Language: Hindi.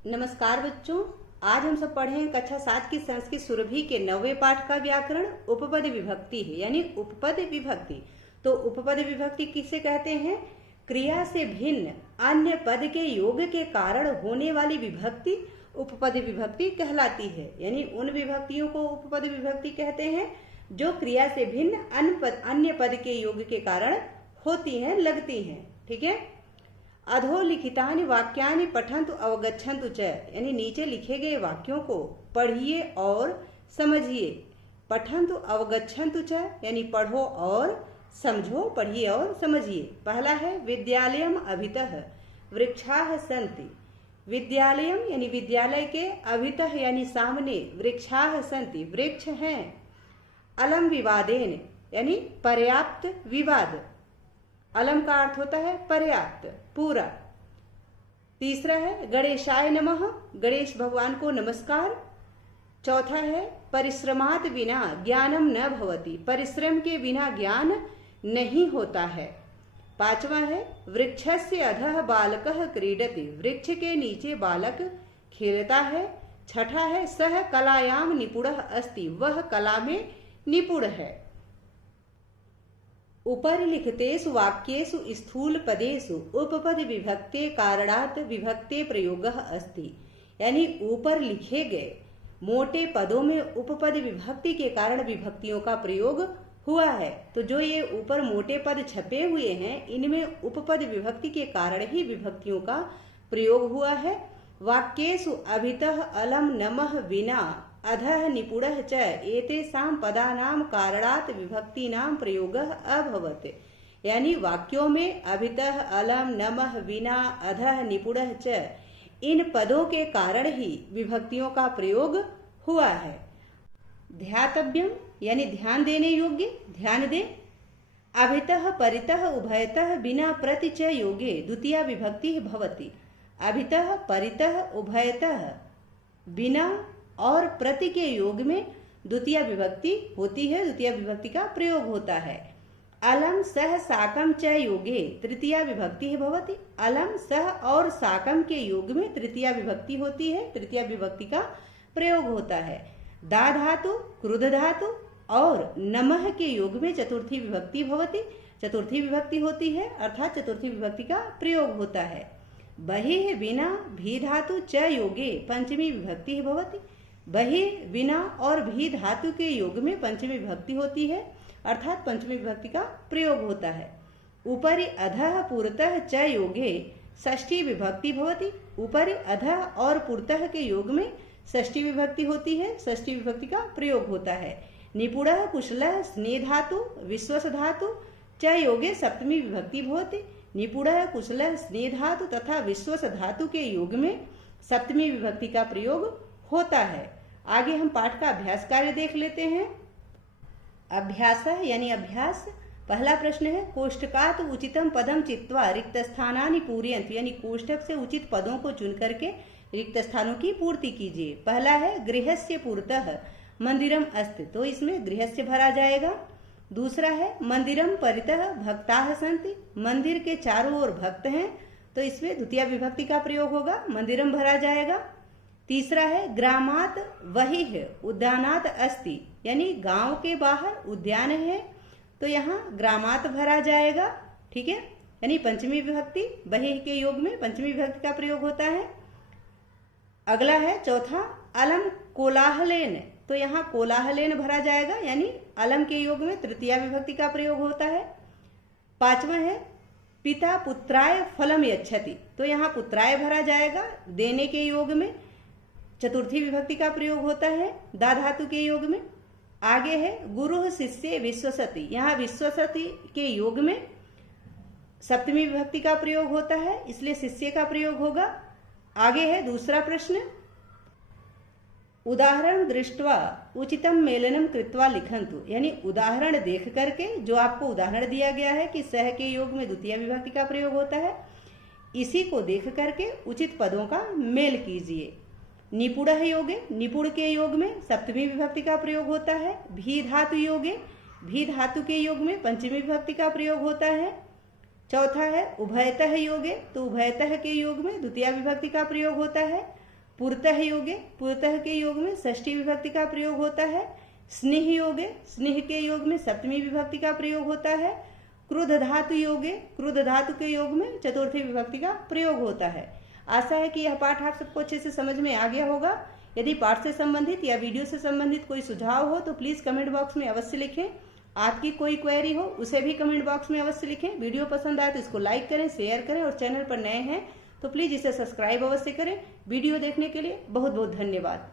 नमस्कार बच्चों, आज हम सब पढ़े हैं कक्षा 7 की संस्कृत सुरभि के 9वें पाठ का व्याकरण उपपद विभक्ति है, यानी उपपद विभक्ति। तो उपपद विभक्ति किसे कहते हैं? क्रिया से भिन्न अन्य पद के योग के कारण होने वाली विभक्ति उपपद विभक्ति कहलाती है। यानी उन विभक्तियों को उपपद विभक्ति कहते हैं जो क्रिया से भिन्न अन्य पद के योग के कारण होती हैं, लगती हैं। ठीक है। अधोलिखितानि वाक्यानि पठन्तु अवगच्छन्तु च, यानी नीचे लिखे गए वाक्यों को पढ़िए और समझिए। पठन्तु अवगच्छन्तु च, यानी पढ़ो और समझो, पढ़िए और समझिए। पहला है विद्यालयम अभितः वृक्षाः सन्ति। विद्यालयम यानी विद्यालय के, अभितः यानी सामने, वृक्षाः सन्ति वृक्ष हैं। अलम विवादेन यानी पर्याप्त विवाद। अलम का अर्थ होता है पर्याप्त, पूरा। तीसरा है गणेशाय नमः, गणेश भगवान को नमस्कार। चौथा है परिश्रमात् विना ज्ञानम न भवति, परिश्रम के बिना ज्ञान नहीं होता है। पांचवा है वृक्षस्य अधः बालकः क्रीडति, वृक्ष के नीचे बालक खेलता है। छठा है सह कलायाम निपुणः अस्ति, वह कला में निपुण है। ऊपर लिखितेषु वाक्येषु स्थूल पदेषु उपपद विभक्ते कारणात् विभक्ते प्रयोगः अस्ति, यानी ऊपर लिखे गए मोटे पदों में उपपद विभक्ति के कारण विभक्तियों का प्रयोग हुआ है। तो जो ये ऊपर मोटे पद छपे हुए हैं, इनमें उपपद विभक्ति के कारण ही विभक्तियों का प्रयोग हुआ है। वाक्येषु अभितः अलम नमः विना अधः निपुणः च एतेषां पदानां कारणात् विभक्तीनां प्रयोगः अभवत्, यानी वाक्यों में अभितः अलम नमः विना अधः निपुणः च, इन पदों के कारण ही विभक्तियों का प्रयोग हुआ है। ध्यातव्यम यानी ध्यान देने योग्य, ध्यान दे। अभितः परितः उभयतः बिना प्रति च योगे द्वितीया विभक्ति भवति। अभितः परितः उभयतः बिना और प्रति के योग में द्वितीय विभक्ति होती है, द्वितीय विभक्ति का प्रयोग होता है। अलम सह साकम च योगे तृतीया विभक्ति भवति। अलम सह और साकम के योग में तृतीया विभक्ति होती है, तृतीया विभक्ति का प्रयोग होता है। दा धातु, क्रुध धातु और नमः के योग में चतुर्थी विभक्ति भवति, चतुर्थी विभक्ति होती है, अर्थात चतुर्थी विभक्ति का प्रयोग होता है। बहिः विना भी धातु च योगे पंचमी विभक्ति भवति। बहि, बिना और भी धातु के योग में पंचमी विभक्ति होती है, अर्थात पंचमी विभक्ति का प्रयोग होता है। ऊपरि अधः पुरतः च योगे षष्ठी विभक्ति भवति। ऊपरि अधः और पुरतः के योग में षष्ठी विभक्ति होती है, षष्ठी विभक्ति का प्रयोग होता है। निपुणः कुशलः स्नेह धातु विश्वस धातु च योगे सप्तमी विभक्ति भवति। निपुणः कुशलः स्नेह धातु तथा विश्वस धातु के योग में सप्तमी विभक्ति का प्रयोग होता है। आगे हम पाठ का अभ्यास कार्य देख लेते हैं। अभ्यास यानी अभ्यास। पहला प्रश्न है कोष्ठकात् उचितम पदम चित्वा रिक्त स्थानानि पूरयन्तु, यानी कोष्ठक से उचित पदों को चुन करके रिक्त स्थानों की पूर्ति कीजिए। पहला है गृहस्य पुरतः मंदिरम अस्ति, तो इसमें गृहस्य भरा जाएगा। दूसरा है मंदिरम परितः भक्ताः सन्ति, मंदिर के चारों ओर भक्त हैं, तो इसमें द्वितीय विभक्ति का प्रयोग होगा, मंदिरम भरा जाएगा। तीसरा है ग्रामात् बहिः उद्यानात् अस्ति, यानी गांव के बाहर उद्यान है, तो यहाँ ग्रामात् भरा जाएगा। ठीक है, यानी पंचमी विभक्ति, बहिः के योग में पंचमी विभक्ति का प्रयोग होता है। अगला है चौथा अलम कोलाहलेन, तो यहाँ कोलाहलेन भरा जाएगा, यानी अलम के योग में तृतीया विभक्ति का प्रयोग होता है। पांचवा है पिता पुत्राय फलम यच्छति, तो यहाँ पुत्राय भरा जाएगा, देने के योग में चतुर्थी विभक्ति का प्रयोग होता है, दा धातु के योग में। आगे है गुरु शिष्य विश्वसति, यहाँ विश्वसति के योग में सप्तमी विभक्ति का प्रयोग होता है, इसलिए शिष्य का प्रयोग होगा। आगे है दूसरा प्रश्न उदाहरण दृष्ट्वा उचितम मेलनम कृत्वा लिखन्तु, यानी उदाहरण देख करके, जो आपको उदाहरण दिया गया है कि सह के योग में द्वितीय विभक्ति का प्रयोग होता है, इसी को देख करके उचित पदों का मेल कीजिए। निपुणः योगे, निपुण के योग में सप्तमी विभक्ति का प्रयोग होता है। भी धातु योगे, भी धातु के योग में पंचमी विभक्ति का प्रयोग होता है। चौथा है उभयतः योगे, तो उभयतः के योग में द्वितीय विभक्ति का प्रयोग होता है। पुरतः योगे, पुरतः के योग में षष्ठी विभक्ति का प्रयोग होता है। स्नेह योगे, स्नेह के योग में सप्तमी विभक्ति का प्रयोग होता है। क्रुद्ध धातु योगे, क्रुद्ध धातु के योग में चतुर्थी विभक्ति का प्रयोग होता है। आशा है कि यह पाठ आप सबको अच्छे से समझ में आ गया होगा। यदि पाठ से संबंधित या वीडियो से संबंधित कोई सुझाव हो तो प्लीज कमेंट बॉक्स में अवश्य लिखें। आपकी कोई क्वेरी हो उसे भी कमेंट बॉक्स में अवश्य लिखें। वीडियो पसंद आए तो इसको लाइक करें, शेयर करें और चैनल पर नए हैं तो प्लीज इसे सब्सक्राइब अवश्य करें। वीडियो देखने के लिए बहुत बहुत धन्यवाद।